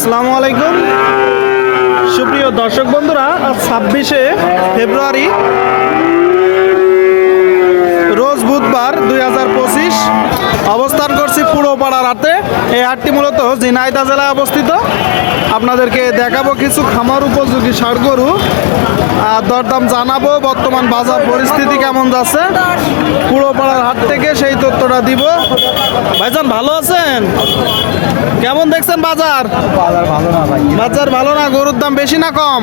আসসালামু আলাইকুম। সুপ্রিয় দর্শক বন্ধুরা আজ ছাব্বিশে ফেব্রুয়ারি রোজ বুধবার দুই হাজার পঁচিশ। অবস্থান করছি পুরোপাড়ার হাটে। এই হাটটি মূলত ঝিনাইদা জেলায় অবস্থিত। আপনাদেরকে দেখাবো কিছু খামার উপযোগী ষাট গরু। আর দরদাম জানাব বর্তমান বাজার পরিস্থিতি কেমন যাচ্ছে। পুরোপাড়ার হাট থেকে সেই তথ্যটা দিব। ভাইজান ভালো আছেন? কেমন দেখছেন বাজার? বাজার ভালো না ভাই। বাজার ভালো না গরুর দাম বেশি না কম?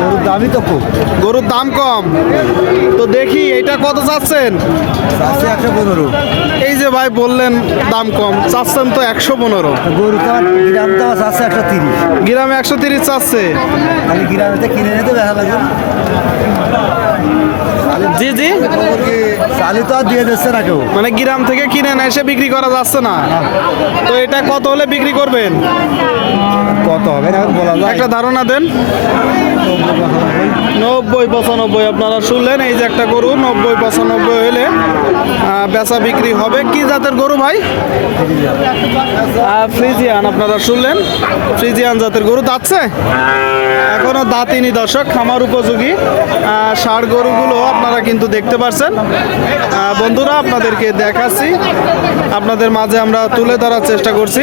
গরুর দামই তো খুব। গরুর দাম কম। তো দেখি এটা কত চাচ্ছেন? একশো পনেরো। এই যে ভাই বললেন দাম কম চাচ্ছেন তো একশো পনেরো। গরু তো গ্রাম তো আছে একশো তিরিশ। গ্রামে একশো তিরিশ চাচ্ছে। খালি গ্রামেতে কিনে নিতে দেখা লাগবে জি জি। চালি তো আর দিয়ে দিচ্ছে না কেউ। মানে গ্রাম থেকে কিনে না এসে বিক্রি করা যাচ্ছে না। তো এটা কত হলে বিক্রি করবেন? কত হবে না বলা যায়। একটা ধারণা দেন। নব্বই পঁচানব্বই আপনারা শুনলেন এই যে একটা গরু নব্বই পঁচানব্বই হলে বেচা বিক্রি হবে। কি জাতের গরু ভাই? ফ্রিজিয়ান আপনারা শুনলেন। ফ্রিজিয়ান জাতের গরু দাচ্ছে এখনও দাঁতিনি দর্শক খামার উপযোগী। ষাঁড় গরুগুলো আপনারা কিন্তু দেখতে পাচ্ছেন আহ, বন্ধুরা আপনাদেরকে দেখাচ্ছি। আপনাদের মাঝে আমরা তুলে ধরার চেষ্টা করছি।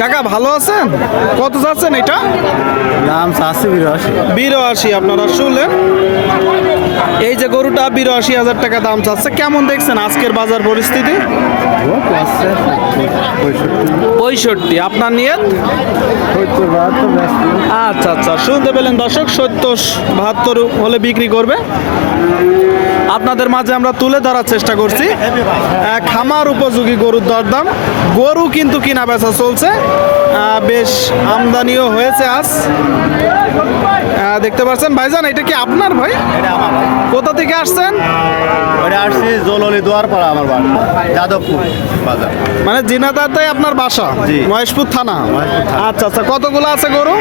কাকা ভালো আছেন? কত যাচ্ছেন এটা? দাম চারশো বিরাশি। বিরাশি আপনারা শুনলেন? এই যে গরুটা বিরাশি হাজার টাকা দাম চাচ্ছে কেমন দেখছেন আজকের বাজার পরিস্থিতি? পঁয়ষট্টি আপনার নিয়ে আচ্ছা আচ্ছা শুনতে পেলেন দর্শক সত্তর বাহাত্তর হলে বিক্রি করবে। আপনাদের মাঝে আমরা তুলে ধরার চেষ্টা করছি। খামার উপযোগী গরুর দরদাম। গরু কিন্তু কেনা বেচা চলছে। বেশ আমদানিও হয়েছে আজ। দেখতে পাচ্ছেন ভাইজান এটা কি আপনার ভাই? এটা আমার ভাই। কোথা থেকে আসছেন? ওটা আসছে জললি দুয়ার পাড়া আমার বাড়ি যাদবপুর বাজার। মানে জিনাদাতে আপনার বাসা। মহেশপুর থানা? আচ্ছা আচ্ছা কতগুলো আছে গরু?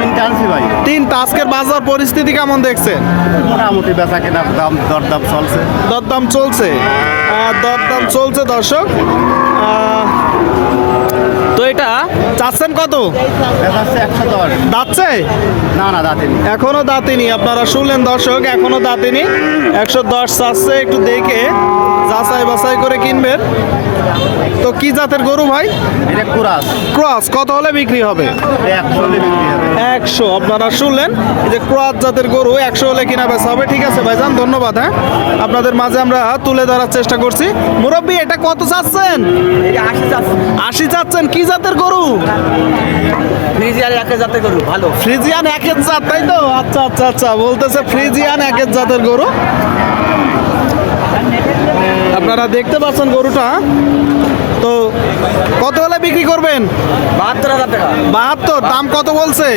তিনটা আনছি ভাই। তিনটা। আজকের বাজার পরিস্থিতি কেমন দেখছেন? মোটামুটি বেচা কেনা দাম দরদাম চলছে। দরদাম চলছে। দরদাম চলছে দর্শক। এটা চাচ্ছেন কত? দাচ্ছে না না দাঁতিনি। এখনও দাঁতিনি আপনারা শুনলেন দর্শক এখনও দাঁতিনি। একশো দশ চাচ্ছে একটু দেখে যাচাই বাছাই করে কিনবেন। তো কি জাতের গরু ভাই? এটা কুরাস। ক্রস কত হলে বিক্রি হবে? একশো আপনারা শুনলেন? যে ক্রস জাতের গরু একশো হলে কিনা বেচা হবে ঠিক আছে ভাইজান? ধন্যবাদ হ্যাঁ? আপনাদের মাঝে আমরা তুলে ধরার চেষ্টা করছি। মুরব্বী এটা কত চাচ্ছেন? আশি চাচ্ছেন কি জাতের গরু? যাতে করল ভালো। ফ্রিজিয়ান একের জাত তাই তো? আচ্ছা আচ্ছা আচ্ছা বলতেছে ফ্রিজিয়ান একের জাতের গরু। আপনারা দেখতে পাচ্ছেন গরুটা। তো কত হলে বিক্রি করবেন? বাহাত্তর হাজার টাকা। বাহাত্তর দাম কত বলছে?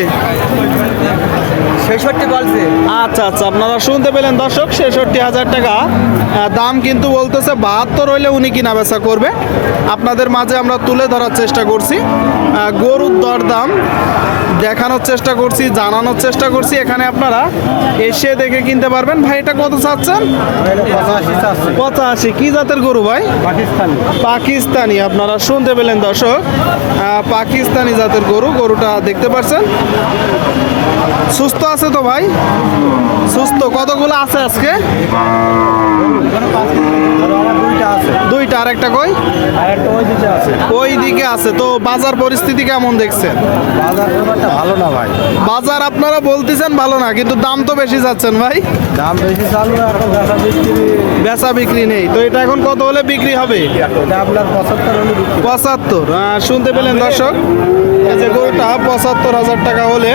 ছেষট্টি বলছে। আচ্ছা আচ্ছা আপনারা শুনতে পেলেন দর্শক ছেষট্টি হাজার টাকা। দাম কিন্তু বলতেছে বাহাত্তর হইলে উনি কিনা বেচা করবে। আপনাদের মাঝে আমরা তুলে ধরার চেষ্টা করছি। গরুর গরুর দরদাম। দেখানোর চেষ্টা করছি, জানানোর চেষ্টা করছি। এখানে আপনারা এসে দেখে কিনতে পারবেন। ভাই, এটা কত চাচ্ছেন? পঁচাশি। কি জাতের গরু ভাই? পাকিস্তানি। আপনারা শুনতে পেলেন দর্শক। পাকিস্তানি জাতের গরু, গরুটা দেখতে পাচ্ছেন সুস্থ আছে তো ভাই? সুস্থ। কতগুলো আছে আজকে? দুইটা আর একটা কই? ওই দিকে আছে। তো বাজার পরিস্থিতি কেমন দেখছেন? ভালো না ভাই। বাজার আপনারা বলতেছেন ভালো না কিন্তু দাম তো বেশি যাচ্ছেন ভাই। দাম বেশি চালু এখন বেচা বিক্রি নেই। তো এটা এখন কত হলে বিক্রি হবে? আপনার পঁচাত্তর পঁচাত্তর। শুনতে পেলেন দর্শক? এই যে গরুটা পঁচাত্তর হাজার টাকা হলে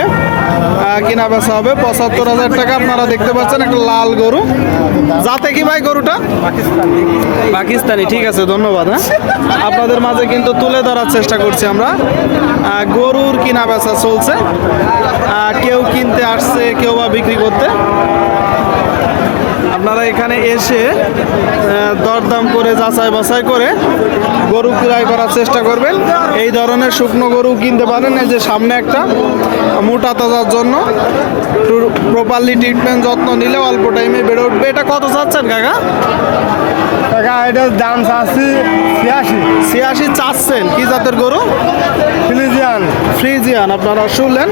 কিনা বেচা হবে। পঁচাত্তর হাজার টাকা আপনারা দেখতে পাচ্ছেন, একটা লাল গরু। যাতে কি ভাই গরুটা? পাকিস্তানি, ঠিক আছে, ধন্যবাদ হ্যাঁ। আপনাদের মাঝে কিন্তু তুলে ধরার চেষ্টা করছি আমরা। গরুর কিনা বেচা চলছে। কেউ কিনতে আসছে, কেউ বা বিক্রি করতে। আপনারা এখানে এসে দরদাম করে যাচাই বাছাই করে গরু ক্রয় করার চেষ্টা করবেন। এই ধরনের শুকনো গরু কিনতে পারেন এই যে সামনে একটা মোটা তাজার জন্য। প্রপারলি ট্রিটমেন্ট যত্ন নিলে অল্প টাইমে বেড়ে উঠবে। এটা কত চাচ্ছেন কাকা? কাকা এটার দাম চাচ্ছি ছিয়াশি। ছিয়াশি চাচ্ছেন। কি জাতের গরু? ফিলিজিয়ান ফ্রিজিয়ান আপনারা শুনলেন।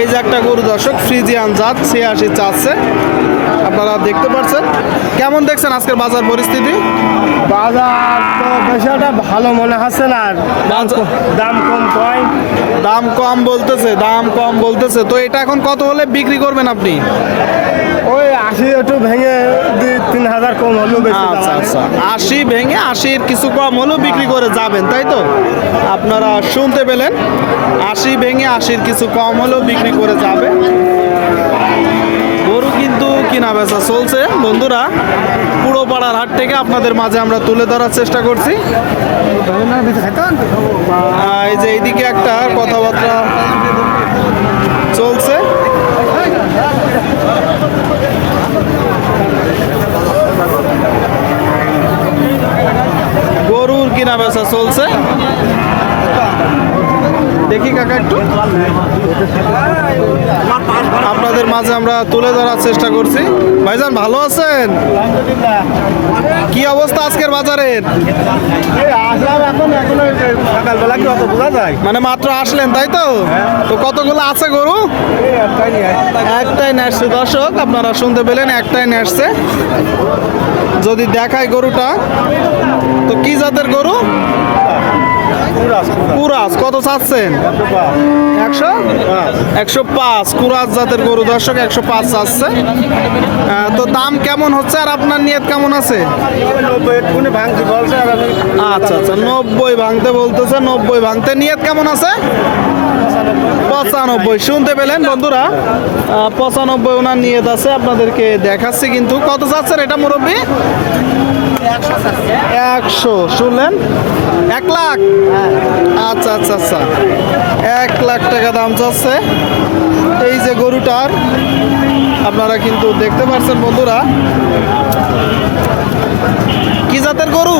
এই যে একটা গরু দর্শক ফ্রিজিয়ান জাত ছিয়াশি চাচ্ছে। আপনারা দেখতে পাচ্ছেন কেমন দেখছেন আজকের বাজার পরিস্থিতি? বাজার তো একটা ভালো মনে হচ্ছে না। দাম কম কয়। দাম কম বলতেছে দাম কম বলতেছে। তো এটা এখন কত হলে বিক্রি করবেন আপনি? ওই আশি একটু ভেঙে তিন হাজার কম হলেও বেশি আচ্ছা আচ্ছা। আশি ভেঙে আশির কিছু কম হলেও বিক্রি করে যাবেন তাই তো? আপনারা শুনতে পেলেন। আশি ভেঙে আশির কিছু কম হলেও বিক্রি করে যাবে কিনা বেচা চলছে। বন্ধুরা, পুরো পাড়ার হাট থেকে আপনাদের মাঝে আমরা তুলে ধরার চেষ্টা করছি। এই যে এইদিকে একটা কথাবার্তা চলছে। গরুর কিনা বেচা চলছে। দেখি কাকা একটু। আপনাদের মাঝে আমরা তুলে ধরার চেষ্টা করছি। ভাইজান, ভালো আছেন? কি অবস্থা আজকের বাজারের? মানে মাত্র আসলেন, তাই তো? তো কতগুলো আছে গরু? একটাই নেসছে দর্শক, আপনারা শুনতে পেলেন, একটাই নেসছে যদি দেখায় গরুটা, তো কি জাতের গরু? কুরাস, কত চাচ্ছেন? একশো? একশো একশো পাঁচ কুরাস জাতের গরু। দর্শক একশো পাঁচ চাচ্ছে। তো দাম কেমন হচ্ছে আর আপনার নিয়ত কেমন আছে? আচ্ছা আচ্ছা নব্বই ভাঙতে বলতেছে নব্বই ভাঙতে। নিয়ত কেমন আছে? পঁচানব্বই শুনতে পেলেন বন্ধুরা? পঁচানব্বই ওনার নিয়ত আছে আপনাদেরকে দেখাচ্ছি কিন্তু। কত চাচ্ছেন এটা মুরব্বী? একশো শুনলেন? এক লাখ? আচ্ছা আচ্ছা আচ্ছা। এক লাখ টাকা দাম চাচ্ছে। এই যে গরুটার, আপনারা কিন্তু দেখতে পাচ্ছেন বন্ধুরা। কি জাতের গরু?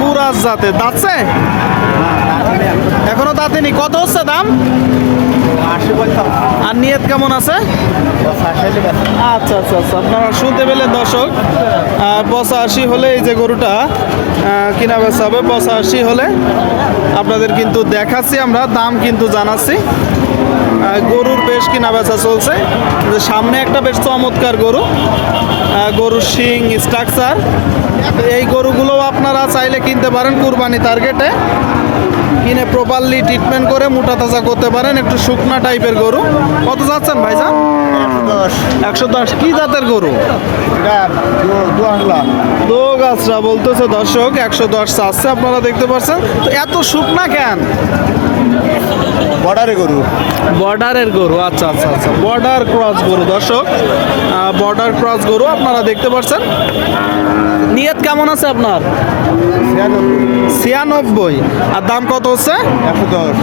কুরাস জাতের। দাঁতছে? এখনও দাঁতেনি কত হচ্ছে দাম? আর নিয়ত কেমন আছে? আচ্ছা আচ্ছা আচ্ছা। আপনারা শুনতে পেলেন দর্শক পঁচাশি হলে এই যে গরুটা কিনা বেচা হবে। পঁচাশি হলে আপনাদের কিন্তু দেখাচ্ছি আমরা, দাম কিন্তু জানাচ্ছি। গরুর বেশ কিনা বেচা চলছে। সামনে একটা বেশ চমৎকার গরু গরুর শিং স্ট্রাকচার এই গরুগুলো আপনারা চাইলে কিনতে পারেন কুরবানি টার্গেটে কিনে প্রপারলি ট্রিটমেন্ট করে মোটা তাজা করতে পারেন একটু শুকনা টাইপের গরু। কত যাচ্ছেন ভাই যান একশো দশ। কি জাতের গরু? দো গাছরা বলতেছে দর্শক একশো দশ চাচ্ছে আপনারা দেখতে পাচ্ছেন। তো এত শুকনা কেন? বর্ডারে গরু? বর্ডারের গরু আচ্ছা আচ্ছা আচ্ছা। বর্ডার ক্রস গরু দর্শক। বর্ডার ক্রস গরু আপনারা দেখতে পাচ্ছেন নিয়ত কেমন আছে আপনার? ছিয়ানব্বই। আর দাম কত হচ্ছে? একশো দশ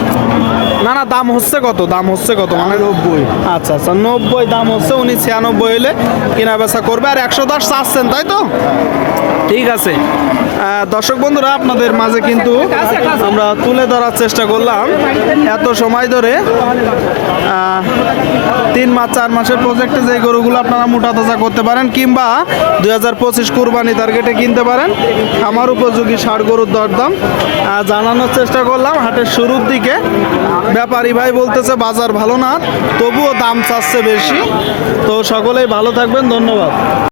না না দাম হচ্ছে কত? দাম হচ্ছে কত? মানে নব্বই। আচ্ছা আচ্ছা নব্বই দাম হচ্ছে উনি ছিয়ানব্বই হলে কেনা বেচা করবে। আর একশো দশ চাচ্ছেন তাই তো? ঠিক আছে। দর্শক বন্ধুরা, আপনাদের মাঝে কিন্তু আমরা তুলে ধরার চেষ্টা করলাম। এত সময় ধরে তিন মাস, চার মাসের প্রজেক্টে যে গরুগুলো আপনারা মোটা তাজা করতে পারেন কিংবা দুই হাজার পঁচিশ কুরবানি টার্গেটে কিনতে পারেন, আমার উপযোগী ষাড় গরুর দরদাম জানানোর চেষ্টা করলাম। হাটের শুরুর দিকে ব্যাপারী ভাই বলতেছে, বাজার ভালো না, তবুও দাম চাচ্ছে বেশি। তো সকলেই ভালো থাকবেন, ধন্যবাদ।